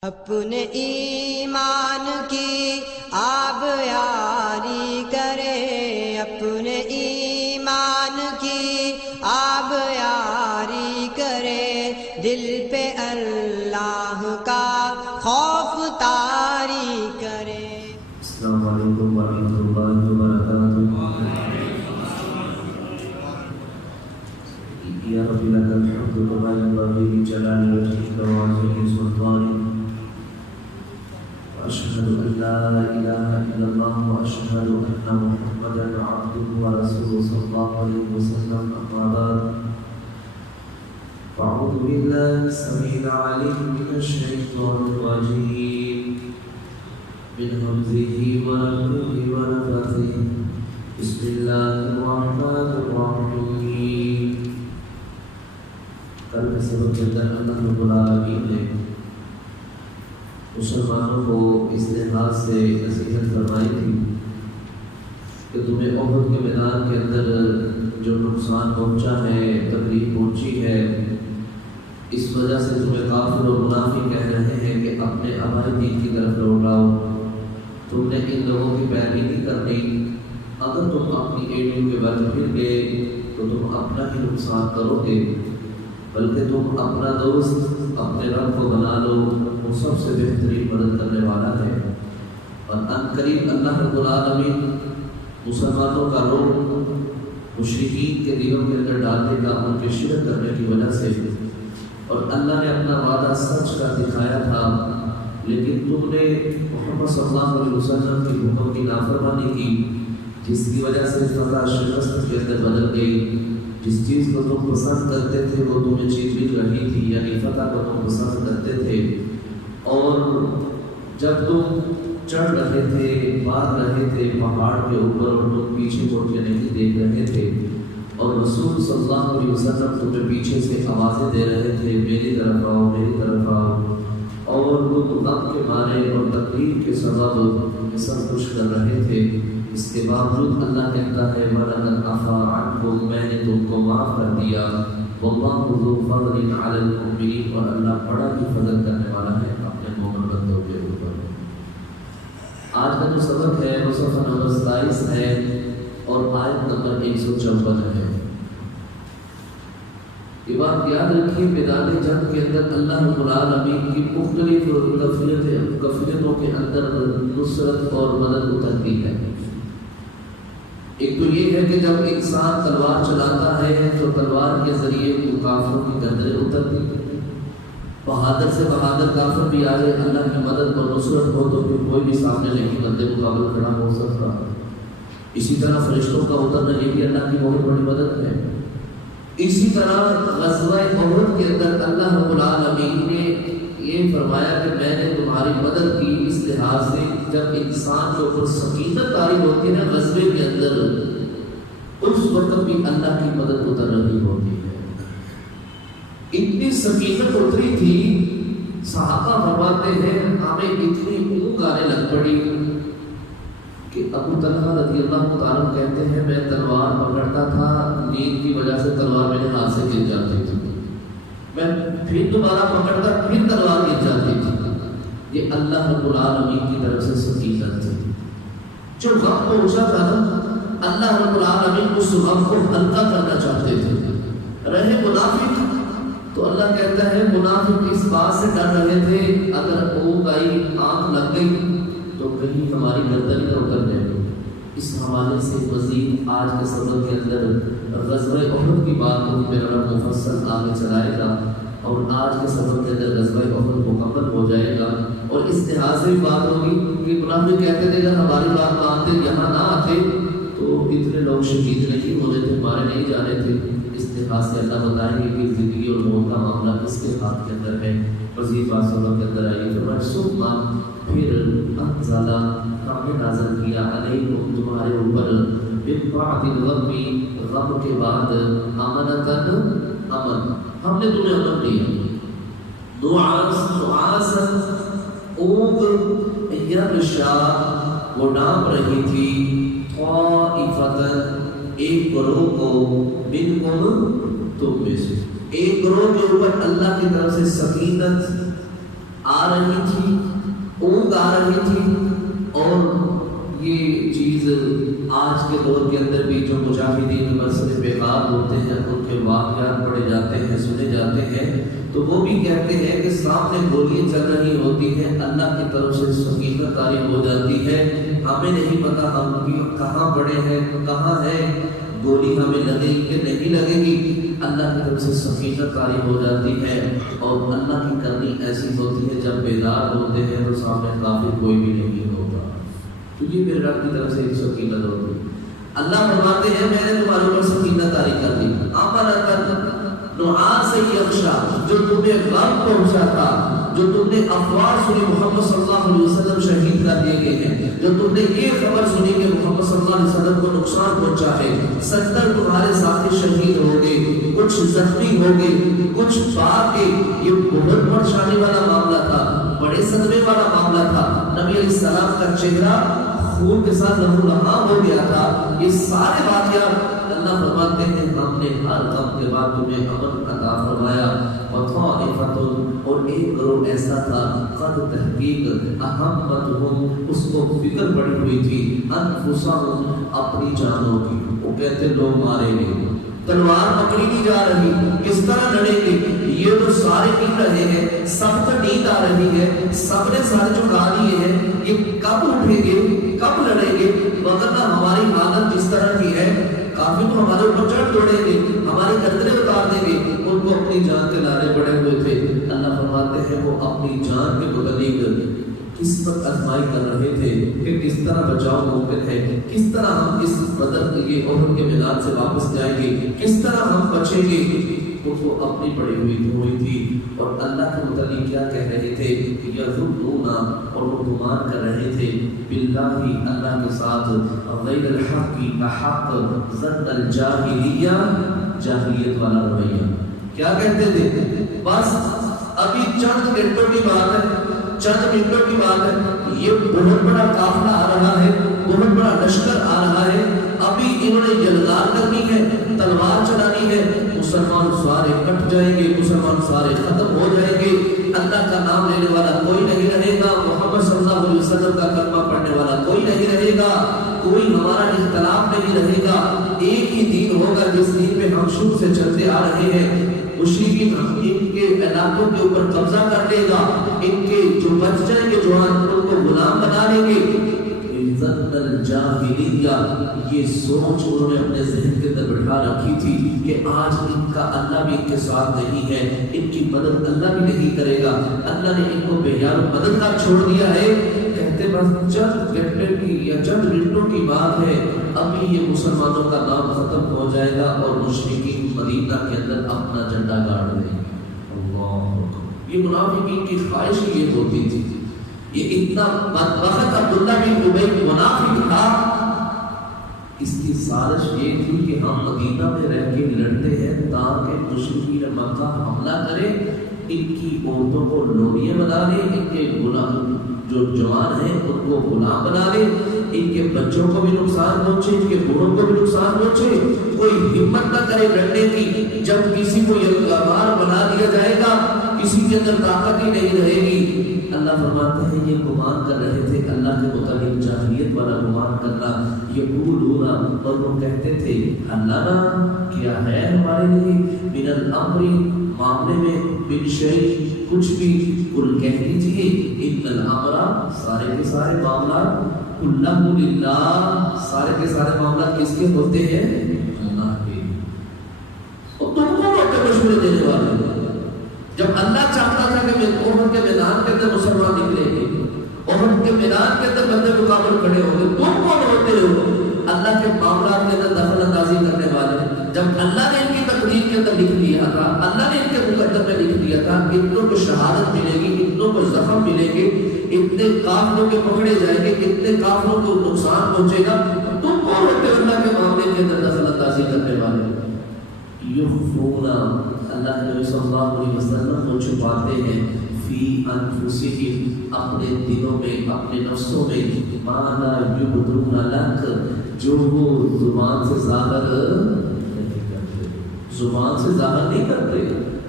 اپنے ایمان کی آب یاری کرے، اپنے ایمان کی آب یاری کرے، دل پہ اللہ کا خوف طاری کرے۔ السلام علیکم ورحمۃ اللہ وبرکاتہ۔ یا رب لک الحمد کما ينبغي لجلال وجهك وعظیم سلطانك، واشهد ان لا اله الا الله واشهد ان محمدا عبده ورسوله صلى الله عليه وسلم، اما بعد فاعوذ بالله السميع العليم من الشيطان الرجيم من همزه ونفخه ونفثه، بسم الله الرحمن الرحيم۔ کل کے سبق کے اندر اللہ رب العالمین نے مسلمانوں کو اس لحاظ سے نصیحت فرمائی تھی کہ تمہیں احد کے میدان کے اندر جو نقصان پہنچا ہے، تکلیف پہنچی ہے، اس وجہ سے تمہیں کافر و منافق کہہ رہے ہیں کہ اپنے آبائی دین کی طرف لوٹ آؤ، تم نے ان لوگوں کی پیروی نہیں کرنی، اگر تم اپنی ایڈیوں کے بل پھر گئے تو تم اپنا ہی نقصان کرو گے، بلکہ تم اپنا دوست اپنے رب کو بنا لو، وہ سب سے بہترین مدد کرنے والا ہے۔ اور ان قریب اللہ رب العالمین مسلمانوں کا روح مشرکین کے دلوں کے اندر ڈال دے گا ان کے شرک کرنے کی وجہ سے، اور اللہ نے اپنا وعدہ سچ کا دکھایا تھا، لیکن تم نے محمد صلی اللہ علیہ وسلم کے حکم کی نافرمانی کی، جس کی وجہ سے فتح شکست کے اندر بدل گئی۔ جس چیز کو تم پسند کرتے تھے وہ تمہیں چیز مل رہی تھی، یعنی فتح کو تم پسند کرتے تھے، اور جب تم چڑھ رہے تھے، بار رہے تھے پہاڑ کے اوپر، اور تم پیچھے مڑ کے نہیں دیکھ رہے تھے، اور رسول صلی اللہ علیہ وسلم تمہیں پیچھے سے آوازیں دے رہے تھے، میری طرف آؤ، میری طرف آؤ، اور وہ غم کے مارے اور تکلیف کے سبب سب کچھ کر رہے تھے، اس کے باوجود اللہ کہتا ہے وَلَقَدْ عَفَا عَنْكُمْ، میں نے تم کو معاف کر دیا، وَاللَّهُ ذُو فَضْلٍ عَلَى الْمُؤْمِنِينَ، اور اللہ بڑا ہی فضل کرنے والا ہے اپنے مومن بندوں کے اوپر۔ آج کا جو سبق ہے وہ صفحہ نمبر 27 ہے اور آیت نمبر 154 ہے۔ یہ بات یاد رکھیے، میدان جنگ کے اندر اللہ رب العالمین کی مختلف کفیلتوں کے اندر نصرت اور مدد اترتی ہے۔ ایک تو یہ ہے کہ جب انسان تلوار چلاتا ہے تو تلوار کے ذریعے کافروں کی گردنیں اترتی ہیں، بہادر سے بہادر کافر بھی آ جائے، اللہ کی مدد اور نصرت ہو تو پھر کوئی بھی سامنے نہیں مد مقابل کھڑا ہو سکتا۔ اسی طرح فرشتوں کا اترنا یہ بھی اللہ کی بہت بڑی مدد ہے۔ اسی طرح غزوہ احد کے اندر اللہ رب العالمین نے یہ فرمایا کہ میں نے تمہاری مدد کی، اس لحاظ سے جب انسان کے اوپر سکینت طاری ہوتی ہے غزوے کے اندر، اس وقت بھی اللہ کی مدد اتر رہی ہوتی ہے۔ اتنی سکینت اتری تھی، صحابہ فرماتے ہیں ہمیں اتنی اونگ آنے لگ پڑی کہ ابو طلحہ رضی اللہ تعالیٰ کہتے ہیں میں تلوار پکڑتا تھا، نیند کی وجہ سے تلوار میرے ہاتھ سے گر جاتی تھی، میں پھر دوبارہ پکڑتا پھر تلوار گر جاتی تھی۔ یہ اللہ رب العالمین کی طرف سے سکینت تھی۔ جو غم پہنچا تھا اللہ رب العالمین اس غم کو ہلکا کرنا چاہتے تھے۔ رہے منافق تو اللہ کہتا ہے منافق اس بات سے ڈر رہے تھے اگر اونگ آئی، آنکھ لگ گئی تو کہیں ہماری گردن نہ اتر جائے۔ اس حوالے سے مزید آج کے سبق کے اندر غزوہ احد کی بات کو میرا رب مفصل آگے چلائے گا، اور آج کے سبق کے اندر غزوہ احد مکمل ہو جائے گا، اور اس لحاظ سے بھی بات ہوگی کہ منافق کہتے تھے اگر ہماری بات مانتے یہاں نہ آتے تو اتنے لوگ شہید نہیں ہونے تھے، مارے نہیں جانے تھے۔ اس لحاظ سے اللہ بتائیں گے کہ زندگی اور موت کا معاملہ کس کے ہاتھ کے اندر ہے۔ مزید بات سبق کے اندر آئیے تو ثم پھر انزل، ہم نے نازل کیا علیکم تمہارے اوپر، من بعد الغم، غم کے بعد، امنتن امن، ہم نے تمہیں امن دیا، نعاسن اونگ، یغشا وہ ڈانپ رہی تھی، طائفتن ایک گروہ کو، منکم تم میں سے، ایک گروہ کے اوپر اللہ کی طرف سے سکینت آ رہی تھی، اونگ آ رہی تھی، اور یہ چیز آج کے دور کے اندر بھی جو مجاہدین برسر بیکار ہوتے ہیں ان کے واقعات پڑھے جاتے ہیں، سنے جاتے ہیں، تو وہ بھی کہتے ہیں کہ سامنے گولیاں چل رہی ہوتی ہیں، اللہ کی طرف سے سکینت طاری ہو جاتی ہے، ہمیں نہیں پتا ہم کہاں پڑے ہیں، کہاں ہے گولی، ہمیں لگے گی کہ نہیں لگے گی، اللہ کی طرف سے سکینت طاری ہو جاتی ہے، اور اللہ کی کرنی ایسی ہوتی ہے جب بیدار ہوتے ہیں تو سامنے کافر کوئی بھی نہیں ہوتا، کیونکہ میرے رب کی طرف سے ایک سکینت ہوتی ہے۔ اللہ فرماتے ہیں میں نے تمہارے اوپر سکینت طاری کر دی، نعاس یغشا، جو تمہیں غم پہنچاتا، جو تم نے افواہ سنی محمد صلی اللہ علیہ وسلم شہید کر دیے گئے ہیں، جو تم نے یہ خبر سنی کہ محمد صلی اللہ علیہ وسلم کو نقصان پہنچا ہے، 70 تمہارے ساتھی شہید ہو گئے، کچھ زخمی ہو گئے، کچھ باپ کے، یہ بہت پریشانی والا معاملہ تھا، بڑے صدمے والا معاملہ تھا، نبی علیہ السلام کا چہرہ خون کے ساتھ لہو لہان ہو گیا تھا، یہ سارے واقعات اللہ فرماتے ہیں ہم نے ہر غم کے بعد تمہیں امن عطا فرمایا، اور ایک گروہ ایسا تھا قد تحقیق اہمتہم، اس کو فکر پڑی ہوئی تھی، انفسہم، اپنی جانوں کی، وہ کہتے لوگ مارے گئے، تلوار پکڑی نہیں جا رہی، کس طرح لڑیں گے، یہ تو سارے مل رہے ہیں، سب کو نیند آ رہی ہے، سب نے سارے چکا دیے ہیں، یہ کب اٹھیں گے، کب لڑیں گے، وگرنہ ہماری حالت جس طرح کی ہے کافی تو ہمارے اوپر چڑھ دوڑیں گے، ہماری گردنیں اتار دیں گے، ان کو اپنی جان کے لارے پڑے ہوئے تھے۔ اللہ فرماتے ہیں وہ اپنی جان کے متعلق قسمت آزمائی کر رہے تھے کہ کس طرح بچاؤ ممکن ہے، کس طرح ہم اس بدر کے احد کے میدان سے واپس جائیں گے، کس طرح ہم بچیں گے، وہ اپنی پڑی ہوئی تھی، اور اللہ کے متعلق کیا کہہ رہے تھے، یظنون، اور وہ گمان کر رہے تھے، باللہ، اللہ کے ساتھ، غیر الحق، ناحق، ظن الجاہلیہ، جاہلیت والا رویہ، کیا کہتے تھے، بس ابھی چند گھنٹوں کی بات ہے، چند منٹوں کی بات ہے، یہ بہت بڑا قافلہ آ رہا ہے، بہت بڑا لشکر آ رہا ہے، ابھی انہوں نے یلغار کرنی ہے، تلوار چلانی ہے، مسلمان سارے کٹ جائیں گے، مسلمان سارے ختم ہو جائیں گے، اللہ کا نام لینے والا کوئی نہیں رہے گا، محمد صلی اللہ علیہ وسلم کا کلمہ پڑھنے والا کوئی نہیں رہے گا، کوئی ہمارا اختلاف نہیں رہے گا، ایک ہی دین ہوگا جس دین پہ ہم شروع سے چلتے آ رہے ہیں، مشرکین ان کے علاقوں کے اوپر قبضہ کر لے گا، ان کے جو بچ جائیں گے جوان ان کو غلام بنا لیں گے، ظن الجاہلیہ، یہ سوچ انہوں نے اپنے ذہن کے اندر بٹھا رکھی تھی کہ آج ان کا اللہ بھی ان کے ساتھ نہیں ہے، ان کی مدد اللہ بھی نہیں کرے گا، اللہ نے ان کو بے یار و مددگار چھوڑ دیا ہے، کہتے بس چند گھنٹے کی یا چند منٹوں کی بات ہے، ابھی یہ مسلمانوں کا نام ختم ہو جائے گا اور مشرکین مدینہ کے اندر اپنا جھنڈا گاڑ دیں گے۔ اللہ، یہ منافقین کی خواہش یہ ہوتی تھی، یہ اتنا بدبخت عبداللہ بن ابی منافق تھا، اس کی سازش یہ تھی کہ ہم مدینہ میں رہ کے لڑتے ہیں تاکہ مشرکین مکہ حملہ کریں، ان کی عورتوں کو لونیاں بنا لیں، ان کے غلام جو جوان ہیں ان کو غلام بنا لیں، ان کے بچوں کو بھی نقصان پہنچے، ان کے بوڑھوں کو بھی نقصان پہنچے، کوئی ہمت نہ کرے لڑنے کی، جب کسی کو یلغار بنا دیا جائے گا کسی کے اندر طاقت ہی نہیں رہے گی۔ اللہ فرماتے ہیں یہ گمان کر رہے تھے اللہ کے متعلق جاہلیت والا گمان کرنا، یقولون، اور وہ کہتے تھے اللہ کیا ہے ہمارے لیے، من الامر، معاملے میں، من شیء، کچھ بھی، قل کہہ دیجیے، ان الامر، سارے کے سارے معاملات، کلہ للہ، سارے کے سارے معاملات کس کے ہوتے ہیں، اللہ کے، اور تم کو وقت مشورے دینے والے، جب اللہ چاہتا تھا کہ احد کے میدان کے اندر مسلمان نکلیں گے، احد کے میدان کے اندر بندے مقابل کھڑے ہوں گے، تم کون ہوتے ہو اللہ کے معاملات کے اندر دخل اندازی کرنے والے؟ جب اللہ نے ان کی تقدیر کے اندر لکھ دیا تھا، اللہ نے ان کے مقدر میں لکھ دیا تھا، اتنوں کو شہادت ملے گی، اتنوں کو زخم ملیں گے، اتنے کافروں کے پکڑے جائیں گے، اتنے کافروں کو نقصان پہنچے گا، تم کون ہوتے ہو اللہ کے معاملے کے اندر دخل اندازی کرنے والے؟ یخفون، اللہ کے نبی صلی اللہ علیہ وسلم کو چھپاتے ہیں، فی انفسہم، اپنے دلوں میں، اپنے نفسوں میں، ما لا یبدون لک، جو وہ زبان سے ظاہر نہیں کرتے، زبان سے ظاہر نہیں کرتے،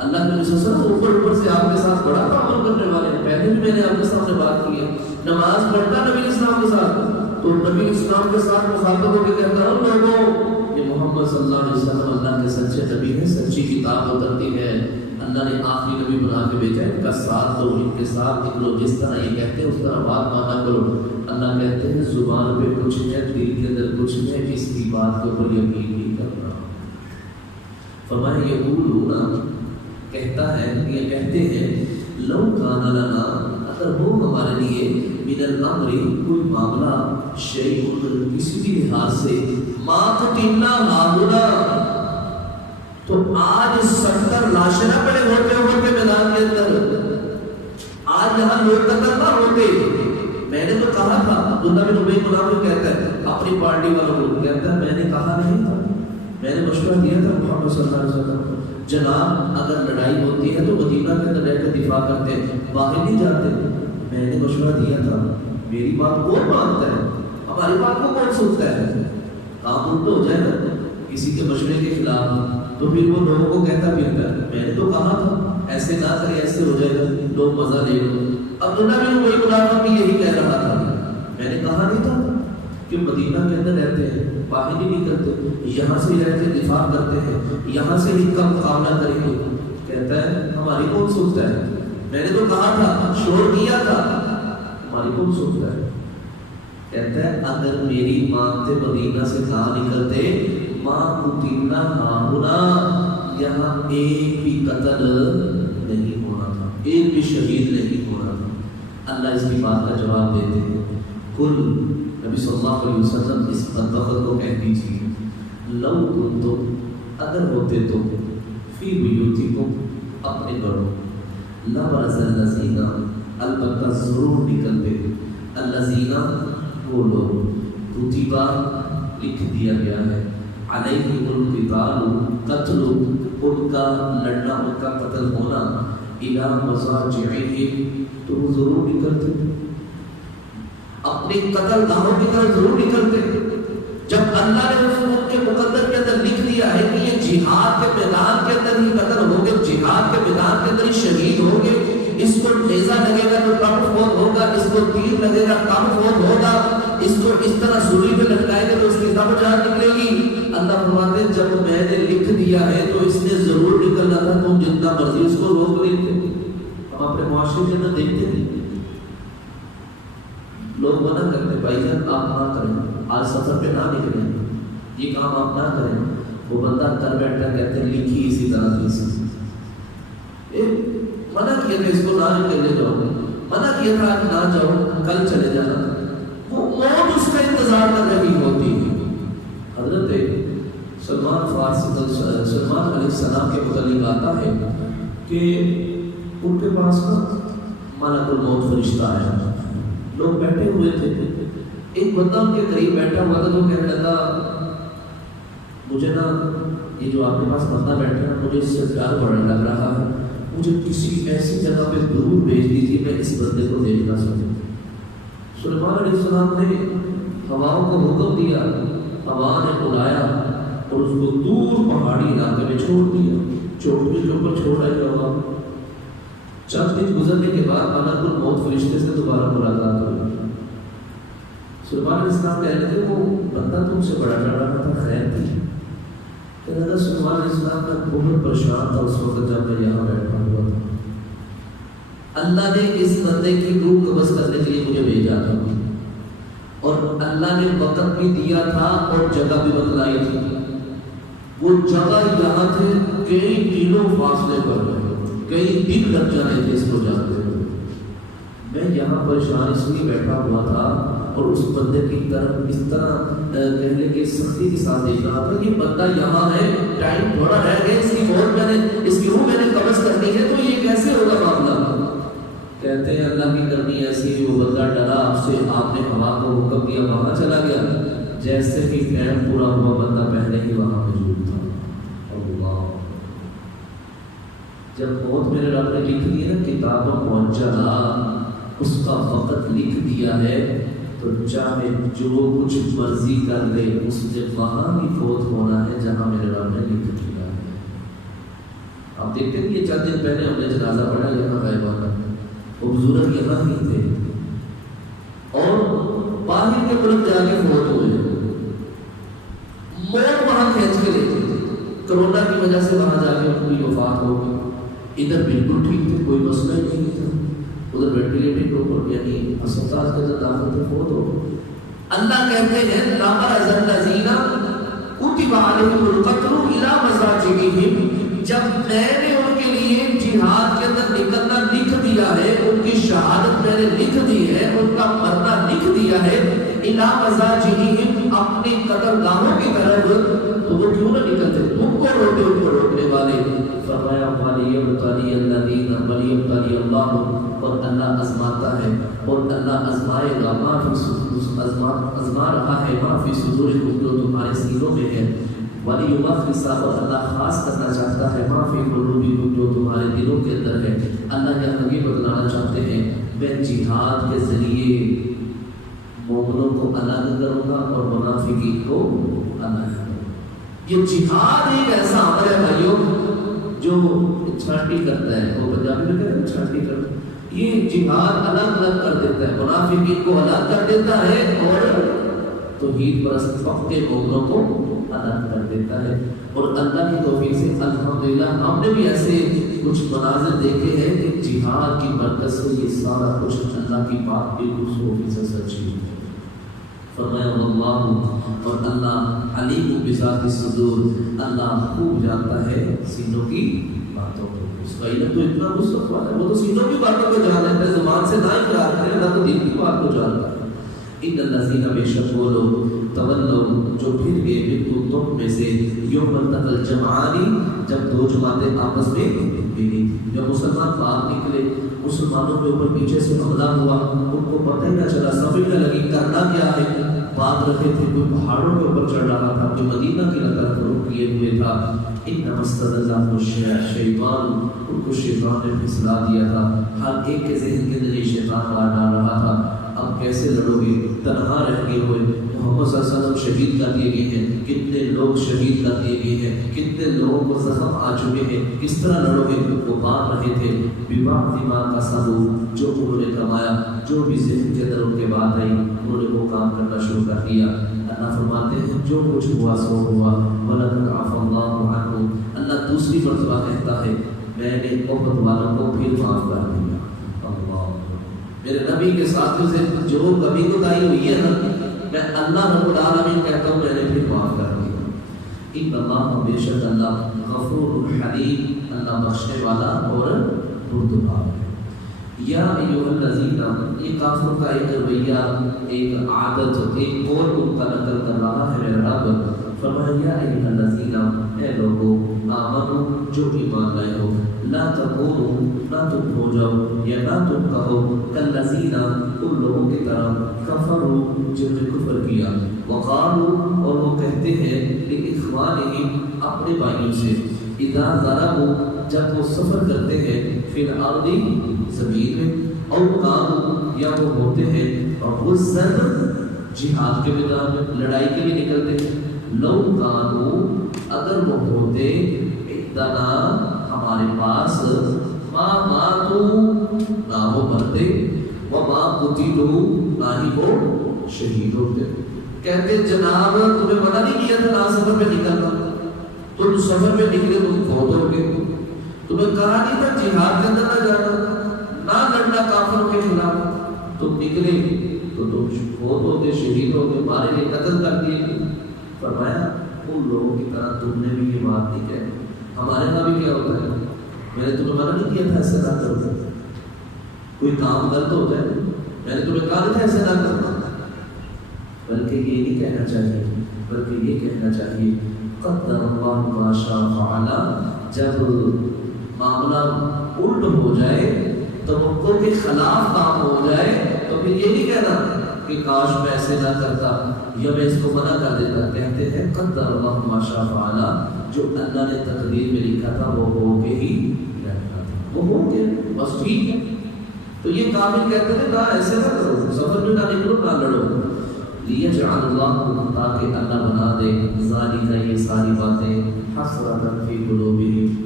اللہ کے رسول صلی اللہ علیہ وسلم اوپر اوپر سے آپ کے ساتھ بڑا تعامل کرنے والے ہیں. پہلے بھی میں نے آپ کے سامنے بات کی ہے. نماز پڑھتا نبی اسلام کے ساتھ تو نبی اسلام کے ساتھ مخاطب ہو کے کہتا ہوں لوگوں یہ محمد صلی اللہ علیہ وسلم اللہ کے سچے نبی ہیں, سچی کتاب اترتی ہے, اللہ نے آخری نبی بنا کے بھیجا ہے, ان کا ساتھ دو, ان کے ساتھ نکلو, جس طرح یہ کہتے ہیں اس طرح بات مانا کرو. اللہ کہتے ہیں زبان پہ کچھ ہے, دل کے اندر کچھ ہے, اس کی بات کے اوپر یقین نہیں کرنا. فرمایا یقولون کہتا ہے, یہ کہتے ہیں لو کان لنا اگر ہو ہمارے لیے من الامر کوئی معاملہ شیء کسی بھی لحاظ سے ما قتلنا ہاہنا تو آج 70 لاشیں نہ پڑے ہوتے ہوتے میدان کے اندر, آج یہاں لوگ قتل نہ ہوتے. میں نے تو کہا تھا, عبداللہ بن ابی منافق کہتا ہے اپنی پارٹی والوں کو, کہتا ہے میں نے کہا نہیں تھا, میں نے مشورہ دیا تھا محمد صلی اللہ علیہ وسلم جناب اگر لڑائی ہوتی ہے تو مدینہ کے اندر رہ کر دفاع کرتے ہیں, باہر نہیں جاتے. میں نے مشورہ دیا تھا, میری بات کون مانتا ہے, ہماری بات کو کون سنتا ہے, کام الٹا ہو جائے نا کسی کے مشورے کے خلاف تو پھر وہ لوگوں کو کہتا پھرتا ہے میں نے تو کہا تھا ایسے نہ کرے, ایسے ہو جائے گا, لوگ مزہ لے لو. عبداللہ بن ابی منافق بھی یہی کہہ رہا تھا, میں نے کہا نہیں تھا کہ مدینہ کے اندر رہتے ہیں, باہر نہیں نکلتے, یہاں سے رہ کے دفاع کرتے ہیں, یہاں سے ہی کا مقابلہ کریں گے. کہتا ہے ہماری کون سنتا ہے, میں نے تو کہا تھا, شور کیا تھا, ہماری کون سنتا ہے. کہتا ہے اگر میری مانتے مدینہ سے نہ نکلتے ماں قتلنا ہاہنا یہاں ایک بھی قتل نہیں ہونا تھا, ایک بھی شہید نہیں ہونا تھا. اللہ اس کی بات کا جواب دیتے ہیں کل نبی صلی اللہ علیہ وسلم اس بدبخت کو کہہ دیجیے لو کنتم اگر ہوتے تو فی بیوتکم اپنے گھروں لبرز الذین البتہ ضرور نکلتے, الذین وہ لوگ کتبہ لکھ دیا گیا ہے علیہم القتال قتل ان کا لڑنا, ان کا قتل ہونا, الی مضاجعہم تو وہ ضرور نکلتے, اپنے قتل گاہوں کی طرف ضرور نکلتے. جب اللہ نے ان کے مقدر کے اندر لکھ دیا ہے کہ یہ جہاد کے میدان کے اندر ہی قتل ہوں گے, جہاد کے میدان کے اندر ہی شہید ہوں گے, اس کو نیزہ لگے گا تو کم فوت ہوگا, اس کو تیر لگے گا کم فوت ہوگا, اس کو اس طرح سولی پہ لٹکائے گا تو اس کی دم جان نکلے گی. اللہ فرماتے ہیں جب میں نے لکھ دیا ہے تو اس نے ضرور نکلنا تھا, تم جتنا مرضی اس کو روک رہے تھے. ہم اپنے معاشرے کے اندر دیکھتے ہیں لوگ منع کرتے بھائی جان آپ نہ کریں, آج سفر پہ نہ نکلیں, یہ کام آپ نہ کریں. وہ بندہ کر بیٹھتا کہتے ہیں لکھی اسی طرح کی, منع کیا تھا اس کو نہ نکلنے جاؤ, منع کیا تھا آج نہ جاؤ, کل چلے جانا. وہ موت اس کا انتظار کر رہی ہوتی ہے. حضرت سلمان فارسی سلمان علیہ السلام کے متعلق آتا ہے کہ ان کے پاس ملک الموت فرشتہ آیا, لوگ بیٹھے ہوئے تھے, ایک بندہ ان کے قریب بیٹھا ہوا تھا تو کہنے لگا مجھے نا یہ جو آپ کے پاس بندہ بیٹھا ہے مجھے اس سے پیار بڑھنے لگ رہا ہے, مجھے کسی ایسی جگہ پہ ضرور بھیج دیجیے میں اس بندے کو دیکھنا چاہتا ہوں. سلیمان علیہ السلام نے ہواؤں کو حکم دیا, ہوا نے بلایا اور اس کو دور پہاڑی علاقے میں چھوڑ دیا, چوٹی کے اوپر چھوڑا گیا ہوا. چند دن گزرنے کے بعد ملک الموت فرشتے سے دوبارہ ملاقات ہوئی. سلیمان علیہ السلام کہنے لگے وہ بندہ تم سے بڑا ڈر رہا تھا, خیر تھی. کہنے لگا سلیمان علیہ السلام کا بہت پریشان تھا اس وقت جب میں یہاں بیٹھا ہوا تھا. اللہ نے اس بندے کی روح قبض کرنے کے لیے مجھے بھیجا تھا اور اللہ نے وقت بھی دیا تھا اور جگہ بھی بتلائی تھی. وہ جگہ یہاں تھے کئی کلو فاصلے پر, کئی دن لگ جانے تھے اس کو جانتے ہوئے. میں یہاں پریشان اس لیے بیٹھا ہوا تھا اور اس بندے کی طرف اس طرح کہنے کے سختی کے ساتھ دیکھ رہا تھا کہ بندہ یہاں ہے, ٹائم تھوڑا رہ گیا, اس کی موت میں نے, اس کی روح میں نے قبض کرنی ہے, تو یہ کیسے ہوگا معاملہ. کہتے ہیں اللہ کی کرنی ایسی کہ وہ بندہ ڈرا آپ سے, آپ نے ہوا کو حکم دیا, وہاں چلا گیا. جیسے کہ ٹائم پورا ہوا بندہ پہلے ہی وہاں موجود تھا. اللہ, جب موت میرے رب نے لکھ دی نا کتابوں موجودہ, اس کا وقت لکھ دیا ہے, تو چاہے جو کچھ مرضی کر لے اس نے وہاں بھی فوت ہونا ہے جہاں میرے رب نے لکھ دیا ہے. آپ دیکھتے ہیں یہ چند دن پہلے ہم نے جنازہ پڑھا یہاں غائبہ کا، وہ بزرگ یہاں ہی تھے اور باہر کے ملک جا کے فوت ہوئے، موت وہاں کھینچ کے لے گئی، کرونا کی وجہ سے وہاں جا کے ان کی وفات ہو گئی۔ ادھر بالکل ٹھیک تھے، کوئی مسئلہ ہی نہیں تھا، ادھر وینٹیلیٹر کے اوپر یعنی ہسپتال کے اندر داخل تھے، فوت ہو گئے۔ اللہ کہتے ہیں لَقَدْ الَّذِينَ كُتِبَ عَلَيْهِمُ الْقَتْلُ إِلَىٰ مَضَاجِعِهِمْ، جب میں نے ان کے لیے جہاد کے اندر نکلنا لکھ دیا ہے، ان کی شہادت میں نے لکھ دی ہے، ان کا مرنا لکھ دیا ہے، إِلَىٰ مَضَاجِعِهِمْ اپنی قتلگاہوں کی طرف، تو وہ کیوں نہ نکلتے؟ تم کو روکے، ان کو روکنے والے۔ فرمایا وَلِيَبْتَلِيَ الَّذِينَ وَلِيَبْتَلِيَ اللَّهُ، اور اللہ آزماتا ہے اور اللہ آزمائے گا، آزما رہا ہے ما فی صدورکم، جو تمہارے سینوں میں ہے، وَلِيُمَحِّصَ، اور اللہ خاص کرنا چاہتا ہے ما فی قلوبکم، جو تمہارے دلوں کے اندر ہے۔ اللہ یہاں یہ بتلانا چاہتے ہیں میں جہاد کے ذریعے مومنوں کو الگ کروں گا اور منافقین کو الگ کروں گا۔ یہ جہاد ایک ایسا عمل ہے بھائیوں جو چھانٹی کرتا ہے، وہ پنجابی میں کہتے ہیں چھانٹی کرتا ہے، یہ جہاد الگ الگ کر دیتا ہے، منافقین کو الگ کر دیتا ہے اور توحید پرست پکے مومنوں کو الگ کر دیتا ہے۔ اور اللہ کی توفیق سے الحمدللہ ہم نے بھی ایسے کچھ مناظر دیکھے ہیں کہ جہاد کی برکت سے یہ سارا کچھ اللہ کی بات بالکل 100% سچی ہے۔ فرمایا اللہ، اور اللہ علیم بذات الصدور، اللہ خوب جانتا ہے سینوں کی باتوں کو۔ اس کا علم تو اتنا وسعت والا ہے، وہ تو سینوں کی باتوں کو جان لیتا ہے، زبان سے نہ اقرار کرے، اللہ تو دل کی بات کو جانتا ہے۔ ان الذین، بے شک وہ لوگ، تولوا، جو پھر گئے، منکم تم میں سے، یوم التقى الجمعان، جب دو جماعتیں آپس میں ملی، جب مسلمان باہر نکلے، مسلمانوں کے اوپر پیچھے سے حملہ ہوا، ان کو پتہ ہی نہ چلا، سمجھ نہ لگی کرنا کیا ہے، بات رکھے تھے، کوئی پہاڑوں کے اوپر چڑھ رہا تھا، کوئی مدینہ کی طرف رخ کیے ہوئے تھا۔ انما استزلهم الشیطان، ان کو شیطان نے پھسلا دیا تھا، ہر ایک کے ذہن کے اندر شیطان مار ڈال رہا تھا، اب کیسے لڑو گے، تنہا رہ گئے ہوئے، محمد صلی اللہ علیہ وسلم شہید کر دیے گئے ہیں، کتنے لوگ شہید کر دیے گئے ہیں، کتنے لوگوں کو زخم آ چکے ہیں، کس طرح لڑو گے؟ وہ بات رہے تھے بِبَعْضِ مَا كَسَبُوا، جو انہوں نے کمایا، جو بھی ذہن کے اندر ان کے بات آئی، انہوں نے وہ کام کرنا شروع کر دیا۔ اللہ فرماتے ہیں جو کچھ ہوا سو ہوا، وَلَقَدْ عَفَا اللَّهُ عَنْهُمْ، اللہ دوسری مرتبہ کہتا ہے میں نے احد والوں کو پھر معاف کر دیا۔ اللہ میرے نبی کے ساتھ سے جو کبھی کوتاہی ہوئی ہے نا، میں اللہ رب العالمین کہتا ہوں میں نے پھر معاف کر دیا۔ ان اللہ، بے شک اللہ، غفور حلیم، اللہ بخشنے والا اور بردبار ہے۔ یا ایھا الذین، یہ کافروں کا ایک رویہ، ایک عادت، ایک قول ان کا نقل کر رہا ہے میرا رب۔ فرمایا یا ایھا الذین، اے لوگو، آمنو، جو ایمان لائے ہو، لا تکونوا، نہ تم ہو جاؤ یا نہ تم کہو کالذین، ان لوگوں کی طرح، کفروا، جنہوں نے کفر کیا، وقالوا، اور وہ کہتے ہیں لإخوانہم، اپنے بھائیوں سے، اذا ضربوا، جب وہ سفر کرتے ہیں، فی الارض، زمین میں، او کانوا، یا وہ ہوتے ہیں، غزاً، جہاد کے میدان میں، لڑائی کے لیے نکلتے ہیں، لو کانوا، اگر وہ ہوتے، عندنا، ہمارے پاس، ما ماتوا، نہ وہ مرتے، وما قتلوا، نہ ہی وہ شہید ہوتے۔ کہتے جناب تمہیں منع نہیں کیا تھا نہ سفر میں نکلنا، تم سفر میں نکلے تم فوت ہو گئے، تمہیں کہا نہیں تھا جہاد کے اندر نہ جانا، نہ لڑنا کافروں کے خلاف، تم نکلے تو تم فوت ہو گئے، شہید ہو گئے، مارے گئے، قتل کر دیے گئے۔ فرمایا ان لوگوں کی طرح تم نے بھی یہ بات نہیں کہی، ہمارے یہاں بھی کیا ہوتا ہے، میں نے تمہیں منع نہیں کیا تھا ایسے نہ کرو، کوئی کام غلط ہوتا ہے میں نے تمہیں کہا نہیں تھا ایسے نہ کرنا، بلکہ یہ نہیں کہنا چاہیے، بلکہ یہ کہنا چاہیے قدر اللہ ما شاء فعل، جب معاملہ الٹ ہو جائے، توقع کے خلاف کام ہو جائے، تو پھر یہ نہیں کہنا کہ کاش میں ایسے نہ کرتا یا میں اس کو منع کر دیتا، کہتے ہیں قدر اللہ ما شاء فعل، جو اللہ نے تقدیر میں لکھا تھا وہ ہو کے ہی رہنا تھا، وہ ہو گیا، بس ٹھیک ہے۔ تو یہ کامل کہتے ہیں نہ ایسے نہ کرو، سفر میں نہ نکلو، نہ لڑو، لیجعل اللہ، تاکہ اللہ بنا دے ذالک، یہ ساری باتیں، حسرۃ فی قلوبہم،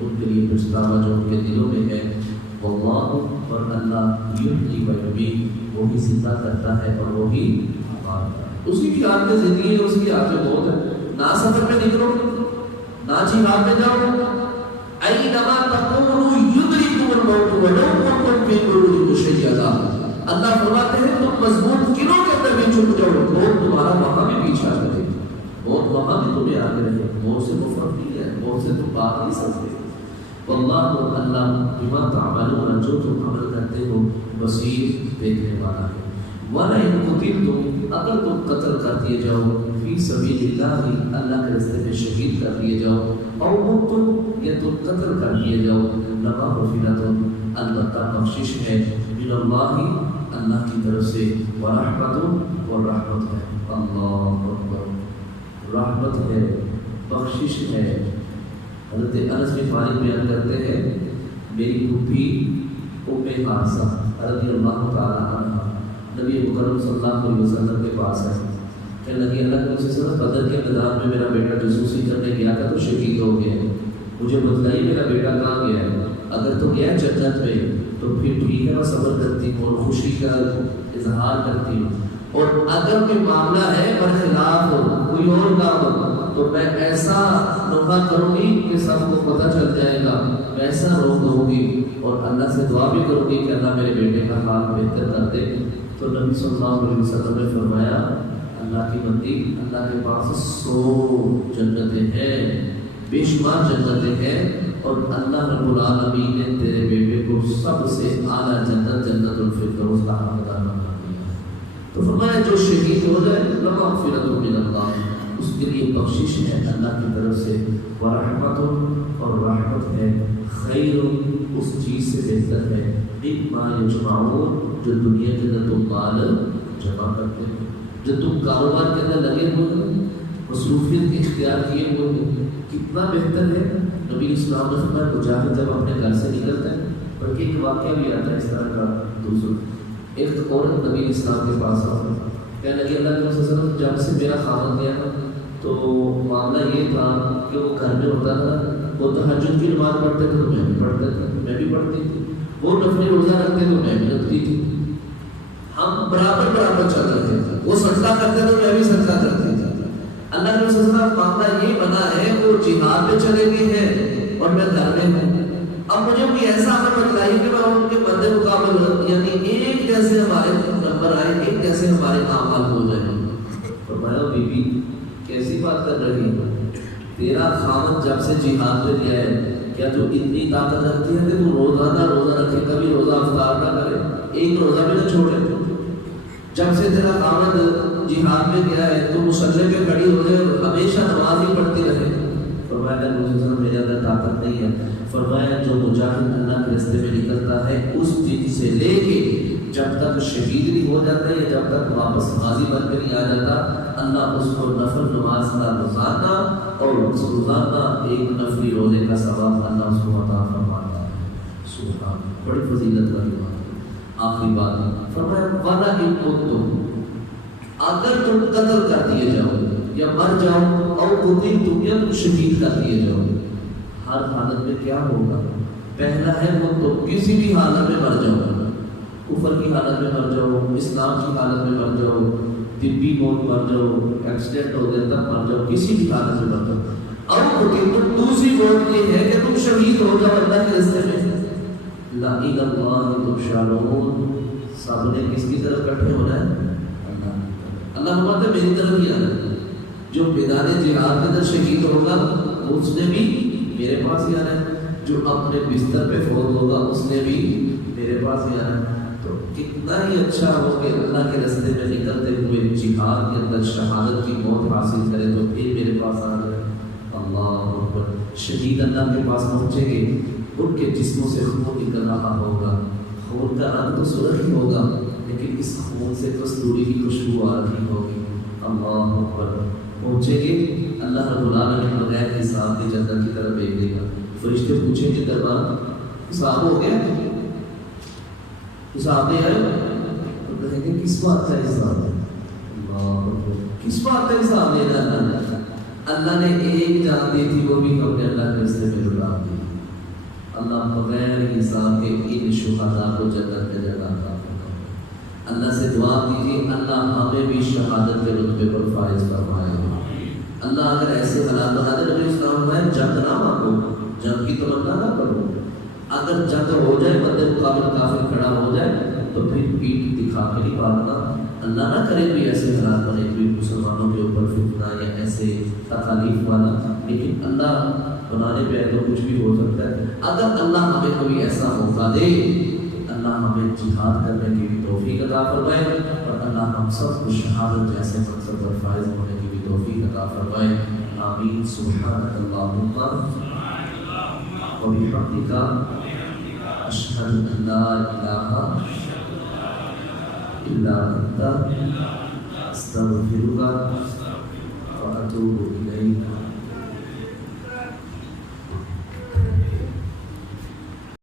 ان کے لیے پچھتاوا جو ان کے دلوں میں ہے. واللہ اور اللہ یحیی و یمیت وہی زندہ کرتا ہے اور وہی مارتا ہے. اسی کی ہاتھ میں زندگی ہے, اس کی ہاتھ میں موت ہے. نہ سفر میں نکلو, نہ جہاد میں جاؤ, اینما تکونوا یدرککم الموت ولو کنتم فی بروج مشیدہ. اللہ فرماتے ہیں تم مضبوط قلعوں کے اندر بھی چھپ جاؤ, موت تمہارا وہاں بھی پیچھا کرے, موت وہاں بھی تمہیں آگے رہے. موت سے مفرد نہیں ہے, موت سے تم بات نہیں سکتے. واللہ اللہ بما تعملون جو تم عمل کرتے ہو بصیر دیکھنے والا ہے. وَلَئِن قُتِلْتُمْ اگر تم قتل کر دیے جاؤ فی سبیل اللہ اللہ کے راستے میں شہید کر دیے جاؤ, اور مُتُّمْ یا تم قتل کر دیے جاؤ, لَمَغْفِرَةٌ البتہ بخشش ہے من اللہ اللہ کی طرف سے, ورحمت اور رحمت ہے. اللہ اکبر, رحمت ہے, بخشش ہے. حضرت انس بن مالک بیان کرتے ہیں میری پھوپھی ام حارثہ رضی اللہ تعالی عنہ نبی مکرم صلی اللہ علیہ وسلم کے پاس ہے. کہنے لگی اللہ کے رسول صلی اللہ علیہ وسلم بدر کے میدان میں میرا بیٹا جاسوسی کرنے گیا تھا تو شہید ہو گیا ہے, مجھے بتلائیے میرا بیٹا کہاں گیا ہے. اگر تو گیا جنت میں تو پھر ٹھیک ہے, میں صبر کرتی ہوں اور خوشی کا اظہار کرتی ہوں, اور اگر کوئی معاملہ ہے برخلاف ہو کوئی اور کام ہو تو میں ایسا نوحہ کروں گی کہ سب کو پتہ چل جائے گا, میں ایسا روک دوں گی اور اللہ سے دعا بھی کروں گی کہ اللہ میرے بیٹے کا حال بہتر کر دے. تو نبی صلی اللہ علیہ وسلم نے فرمایا اللہ کی بندی, اللہ کے پاس 100 جنتیں ہیں, بے شمار جنتیں ہیں, اور اللہ رب العالمین نے تیرے بیٹے کو سب سے اعلیٰ جنت جنت الفردوس کا حقدار بنا دیا. تو فرمایا جو شہید ہو جائے لمغفرۃ من اللہ, اس کے لیے بخشش ہے اللہ کی طرف سے, ورحمت اور رحمت ہے, خیر اس چیز سے بہتر ہے, مما یجمعون جو دنیا کے اندر تم مال جمع کرتے ہو, جو تم کاروبار کے اندر لگے ہوئے ہو, مصروفیت اختیار کیے ہوئے ہو, کتنا بہتر ہے. نبی اسلام نے فرمایا مجاہد جب اپنے گھر سے نکلتا ہے, بلکہ ایک واقعہ بھی آتا ہے اس طرح کا دوسرا. ایک عورت نبی اسلام کے پاس آ کہنے لگی اللہ کے رسول جب سے میرا خاوند گیا تو معاملہ یہ تھا کہ وہ گھر میں ہوتا تھا, وہ تہجد کی نماز پڑھتے تھے تو میں بھی پڑھتا تھا, میں بھی پڑھتی تھی, وہ نفلی روزہ رکھتے تو میں بھی رکھتی تھی, ہم برابر برابر چل رہے تھے, وہ صدقہ کرتے تو میں بھی صدقہ کرتی تھی. اللہ کے رسول معاملہ یہ بنا ہے وہ جہاد میں چلے گئے ہیں اور میں گھر میں ہوں. اب مجھے کوئی ایسا عمل بتلائیے کہ میں ان کے مد مقابل یعنی ایک جیسے ہمارے نمبر آئے, ایک جیسے ہمارے اعمال ہو جائیں. فرمایا بی بی کیسی بات کر رہی ہے, تیرا خاوند جب سے جہاد پہ گیا ہے کیا تو اتنی طاقت رکھتی ہے کہ تو روزانہ روزہ رکھے, کبھی روزہ افطار نہ کرے, ایک روزہ بھی نہ چھوڑے. جب سے تیرا خاوند جہاد میں گیا ہے تو مسلح پہ کھڑی ہو جائے اور ہمیشہ نماز ہی پڑھتی رہے. فرمایا میرے اندر طاقت نہیں ہے. فرمایا جو مجاہد اللہ کے راستے میں نکلتا ہے اس دن سے لے کے جب تک شہید نہیں ہو جاتا ہے, جب تک واپس غازی بن کے نہیں آ جاتا, اللہ اس کو نفل نماز کا روزانہ اور روزانہ ایک نفلی روزے کا ثواب اللہ اس کو عطا فرماتا ہے. سبحان, بڑی فضیلت والی بات. آخری بات فرمایا والا اگر تم قتل کر دیے جاؤ یا مر جاؤ اور قتل تم یا تم شہید کر دیے جاؤ, ہر حالت میں کیا ہوگا؟ پہلا ہے وہ تم کسی بھی حالت میں مر جاؤ, کفر کی حالت میں مر جاؤ, اسلام کی حالت میں مر جاؤ, طبی موت مر جاؤ, ایکسیڈنٹ ہو گیا تب مر جاؤ, کسی بھی حالت میں مر جاؤ. اور تم دوسری موت یہ ہے کہ تم شہید ہو جاؤ اللہ کے راستے میں. لا الہ الا اللہ تحشرون, سب نے کس کی طرف اکٹھے ہونا ہے؟ اللہ فرماتا ہے میری طرف ہی آنا ہے. جو میدان جہاد کے اندر شہید ہوگا اس نے بھی میرے پاس ہی آنا ہے, جو اپنے بستر پہ فوت ہوگا اس نے بھی میرے پاس ہی آنا ہے. تو کتنا ہی اچھا ہو کہ اللہ کے راستے میں نکلتے ہوئے جہاد کے اندر شہادت کی موت حاصل کرے تو پھر میرے پاس آ جائے. اللہ اکبر. شہید اللہ کے پاس پہنچیں گے, ان کے جسموں سے خون نکل رہا ہوگا, خون کا رنگ تو سرخ ہی ہوگا لیکن اس خون سے کستوری کی خوشبو آ رہی ہوگی. اللہ اکبر. پہنچیں گے اللہ رب العالمین بغیر حساب کی جنت کی طرف بھیج دے گا. فرشتے پوچھیں گے دربار حساب ہو گیا, حساب نہیں آئے, تو کہیں گے کس بات کا حساب ہے؟ اللہ کس بات کا حساب لینا؟ اللہ نے ایک جان دی تھی وہ بھی ہم نے اللہ کے راستے میں لٹا دی. اللہ بغیر حساب کے ان شہداء کو جنت میں جگہ عطا فرمائے۔ اللہ سے دعا کیجیے اللہ ہمیں بھی شہادت کے رتبے پر فائز فرمائے۔ اللہ اگر ایسے حالات بنا دے، نبی اسلام ہے جنگ نہ مانگو، جنگ کی تمنا نہ کرو، اگر جنگ ہو جائے بندے مقابل کافر کھڑا ہو جائے تو پھر پیٹ دکھا کے نہیں بھاگنا۔ اللہ نہ کرے کوئی ایسے حالات بنے کوئی مسلمانوں کے اوپر فتنہ یا ایسے تکالیف والا، لیکن اللہ بنانے پہ تو کچھ بھی ہو سکتا ہے۔ اگر اللہ ہمیں کوئی ایسا موقع دے، اللہ ہمیں جہاد کرنے کی بھی توفیق عطا فرمائے، اور اللہ ہم سب کو شہادت جیسے منصب پر فائز ہونے کی بھی توفیق عطا فرمائے۔ آمین۔ سبحانک اللہم و بحمدک اشہد ان لا الہ الا انت استغفرک و اتوب الیک۔